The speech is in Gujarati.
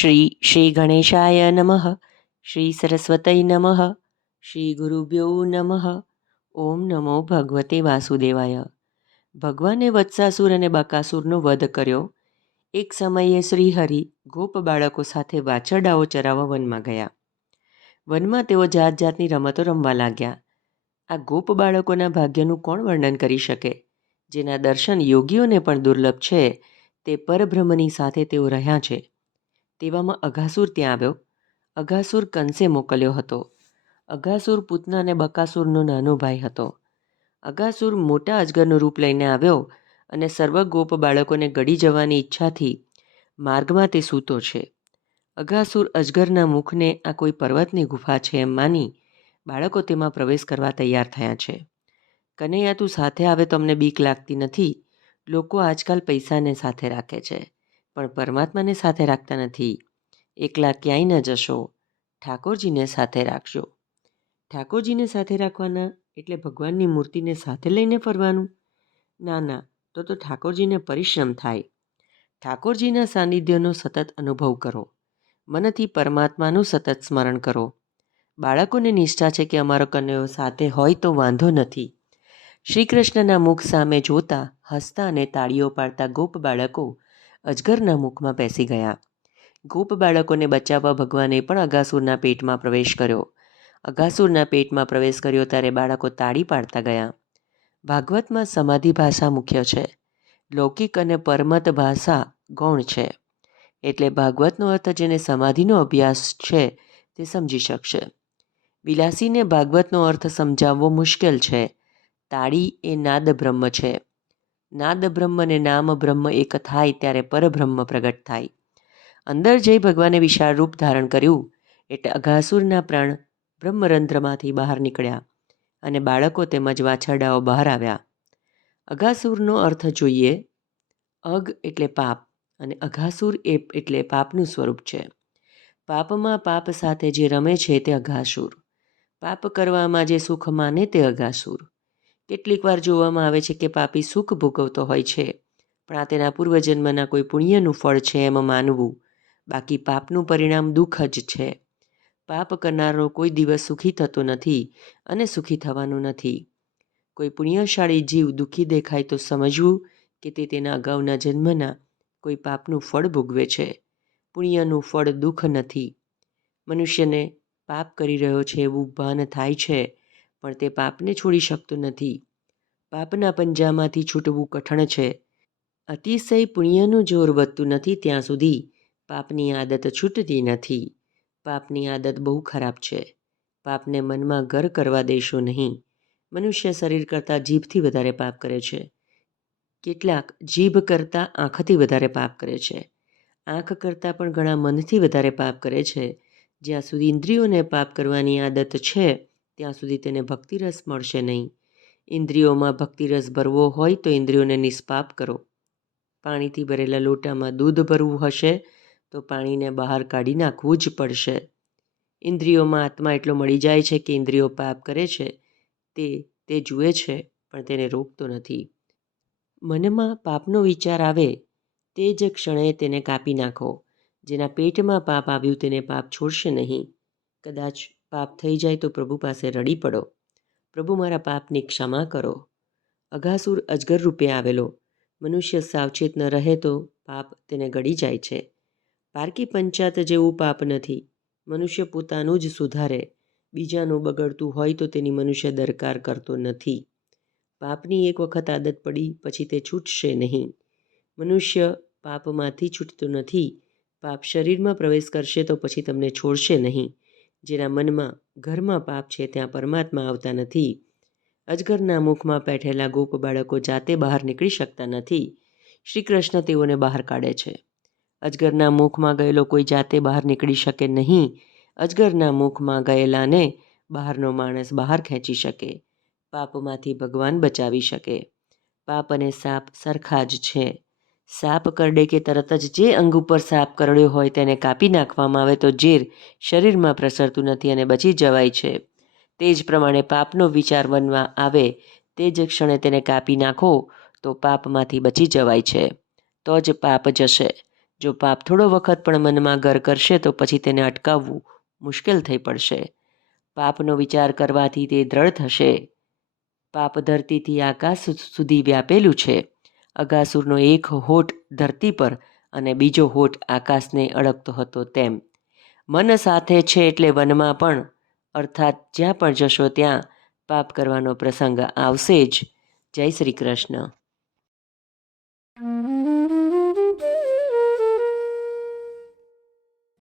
શ્રી શ્રી ગણેશાય નમઃ શ્રી સરસ્વતય નમઃ શ્રી ગુરુભ્યો નમઃ ઓમ નમો ભગવતે વાસુદેવાય ભગવાને વત્સાસુર અને બકાસુરનો વધ કર્યો. એક સમયે શ્રીહરિ ગોપ બાળકો સાથે વાછરડાઓ ચરાવવા વનમાં ગયા. વનમાં તેઓ જાત જાતની રમતો રમવા લાગ્યા. આ ગોપ બાળકોના ભાગ્યનું કોણ વર્ણન કરી શકે? જેના દર્શન યોગીઓને પણ દુર્લભ છે, તે પરબ્રહ્મની સાથે તેઓ રહ્યા છે. તેવામાં અઘાસુર ત્યાં આવ્યો. અઘાસુર કંસે મોકલ્યો હતો. અઘાસુર પૂતના અને બકાસુરનો નાનો ભાઈ હતો. અઘાસુર મોટા અજગરનું રૂપ લઈને આવ્યો અને સર્વ ગોપ બાળકોને ગળી જવાની ઈચ્છાથી માર્ગમાં તે સૂતો છે. અઘાસુર અજગરના મુખને આ કોઈ પર્વતની ગુફા છે એમ માની બાળકો તેમાં પ્રવેશ કરવા તૈયાર થયા છે. કનૈયા તું સાથે આવે તો અમને બીક લાગતી નથી. લોકો આજકાલ પૈસાને સાથે રાખે છે. પણ પરમાત્માને સાથે રાખતા નથી. એકલા ક્યાંય ન જશો. ઠાકોરજીને સાથે રાખજો. ઠાકોરજીને સાથે રાખવાના એટલે ભગવાનની મૂર્તિને સાથે લઈને ફરવાનું? ના ના, તો તો ઠાકોરજીને પરિશ્રમ થાય. ઠાકોરજીના સાનિધ્યનો સતત અનુભવ કરો. મનથી પરમાત્માનું સતત સ્મરણ કરો. બાળકોને નિષ્ઠા છે કે અમારો કન્યો સાથે હોય તો વાંધો નથી. શ્રી કૃષ્ણના મુખ સામે જોતા, હસતા અને તાળીઓ પાડતા ગોપ બાળકો અજગરના મુખમાં બેસી ગયા. ગોપ બાળકોને બચાવવા ભગવાને પણ અગાસુરના પેટમાં પ્રવેશ કર્યો. અગાસુરના પેટમાં પ્રવેશ કર્યો ત્યારે બાળકો તાળી પાડતા ગયા. ભાગવતમાં સમાધિ ભાષા મુખ્ય છે. લૌકિક અને પરમત ભાષા ગૌણ છે. એટલે ભાગવતનો અર્થ જેને સમાધિનો અભ્યાસ છે તે સમજી શકશે. બિલાસીને ભાગવતનો અર્થ સમજાવવો મુશ્કેલ છે. તાળી એ નાદ બ્રહ્મ છે. નાદ બ્રહ્મ અને નામ બ્રહ્મ એક થાય ત્યારે પરબ્રહ્મ પ્રગટ થાય. અંદર જઈ ભગવાને વિશાળ રૂપ ધારણ કર્યું એટલે અઘાસુરના પ્રાણ બ્રહ્મરંધ્રમાંથી બહાર નીકળ્યા અને બાળકો તેમજ વાછરડાઓ બહાર આવ્યા. અઘાસુરનો અર્થ જોઈએ અગ એટલે પાપ અને અઘાસુર એ એટલે પાપનું સ્વરૂપ છે. પાપમાં પાપ સાથે જે રમે છે તે અઘાસુર. પાપ કરવામાં જે સુખ માને તે અઘાસુર. કેટલીક વાર જોવામાં આવે છે કે પાપી સુખ ભોગવતો હોય છે, પણ આ તેના પૂર્વજન્મના કોઈ પુણ્યનું ફળ છે એમ માનવું. બાકી પાપનું પરિણામ દુઃખ જ છે. પાપ કરનારો કોઈ દિવસ સુખી થતો નથી અને સુખી થવાનું નથી. કોઈ પુણ્યશાળી જીવ દુઃખી દેખાય તો સમજવું કે તે તેના અગાઉના જન્મના કોઈ પાપનું ફળ ભોગવે છે. પુણ્યનું ફળ દુઃખ નથી. મનુષ્યને પાપ કરી રહ્યો છે એવું ભાન થાય છે પણ તે પાપને છોડી શકતું નથી. પાપના પંજામાંથી છૂટવું કઠણ છે. અતિશય પુણ્યનું જોર વધતું નથી ત્યાં સુધી. પાપની આદત છૂટતી નથી. પાપની આદત બહુ ખરાબ છે. પાપને મનમાં ઘર કરવા દેશો નહીં. મનુષ્ય શરીર કરતાં જીભથી વધારે પાપ કરે છે. કેટલાક જીભ કરતાં આંખથી વધારે પાપ કરે છે. આંખ કરતાં પણ ઘણા મનથી વધારે પાપ કરે છે. જ્યાં સુધી ઇન્દ્રિયોને પાપ કરવાની આદત છે ત્યાં સુધી તેને ભક્તિરસ મળશે નહીં. ઇન્દ્રિયોમાં ભક્તિરસ ભરવો હોય તો ઇન્દ્રિયોને નિષ્પાપ કરો. પાણીથી ભરેલા લોટામાં દૂધ ભરવું હશે તો પાણીને બહાર કાઢી નાખવું જ પડશે. ઇન્દ્રિયોમાં આત્મા એટલો મળી જાય છે કે ઇન્દ્રિયો પાપ કરે છે. તે તે જુએ છે, પણ તેને રોકતો નથી. મનમાં પાપનો વિચાર આવે, તે જ ક્ષણે તેને કાપી નાખો. જેના પેટમાં પાપ આવ્યું તેને પાપ છોડશે નહીં. કદાચ પાપ થઈ જાય તો પ્રભુ પાસે રડી પડો. પ્રભુ મારા પાપની ક્ષમા કરો. અઘાસુર અજગર રૂપે આવેલો. મનુષ્ય સાવચેત ન રહે તો પાપ તેને ગળી જાય છે. પારકી પંચાત જેવું પાપ નથી. મનુષ્ય પોતાનું જ સુધારે. બીજાનું બગડતું હોય તો તેની મનુષ્ય દરકાર કરતો નથી. પાપની એક વખત આદત પડી પછી તે છૂટશે નહીં. મનુષ્ય પાપમાંથી છૂટતો નથી. પાપ શરીરમાં પ્રવેશ કરશે તો પછી તમને છોડશે નહીં. જેના મનમાં ઘરમાં પાપ છે ત્યાં પરમાત્મા આવતા નથી. અજગરના મુખમાં બેઠેલા ગોપ બાળકો જાતે બહાર નીકળી શકતા નથી. શ્રી કૃષ્ણ તેઓને બહાર કાઢે છે. અજગરના મુખમાં ગયેલો કોઈ જાતે બહાર નીકળી શકે નહીં. અજગરના મુખમાં ગયેલાને બહારનો માણસ બહાર ખેંચી શકે. પાપમાંથી ભગવાન બચાવી શકે. પાપ અને સાપ સરખા જ છે. સાપ કરડે કે તરત જ જે અંગ ઉપર સાપ કરડ્યો હોય તેને કાપી નાખવામાં આવે તો ઝેર શરીરમાં પ્રસરતું નથી અને બચી જવાય છે. તે જ પ્રમાણે પાપનો વિચાર મનમાં આવે તે જ ક્ષણે તેને કાપી નાખો તો પાપમાંથી બચી જવાય છે. તો જ પાપ જશે. જો પાપ થોડો વખત પણ મનમાં ઘર કરશે તો પછી તેને અટકાવવું મુશ્કેલ થઈ પડશે. પાપનો વિચાર કરવાથી તે દ્રઢ થશે. પાપ ધરતીથી આકાશ સુધી વ્યાપેલું છે. અગાસુરનો એક હોઠ ધરતી પર અને બીજો હોઠ આકાશને અડકતો હતો તેમ. મન સાથે છે એટલે વનમાં પણ, અર્થાત જ્યાં પણ જશો ત્યાં પાપ કરવાનો પ્રસંગ આવશે જ. જય શ્રી કૃષ્ણ.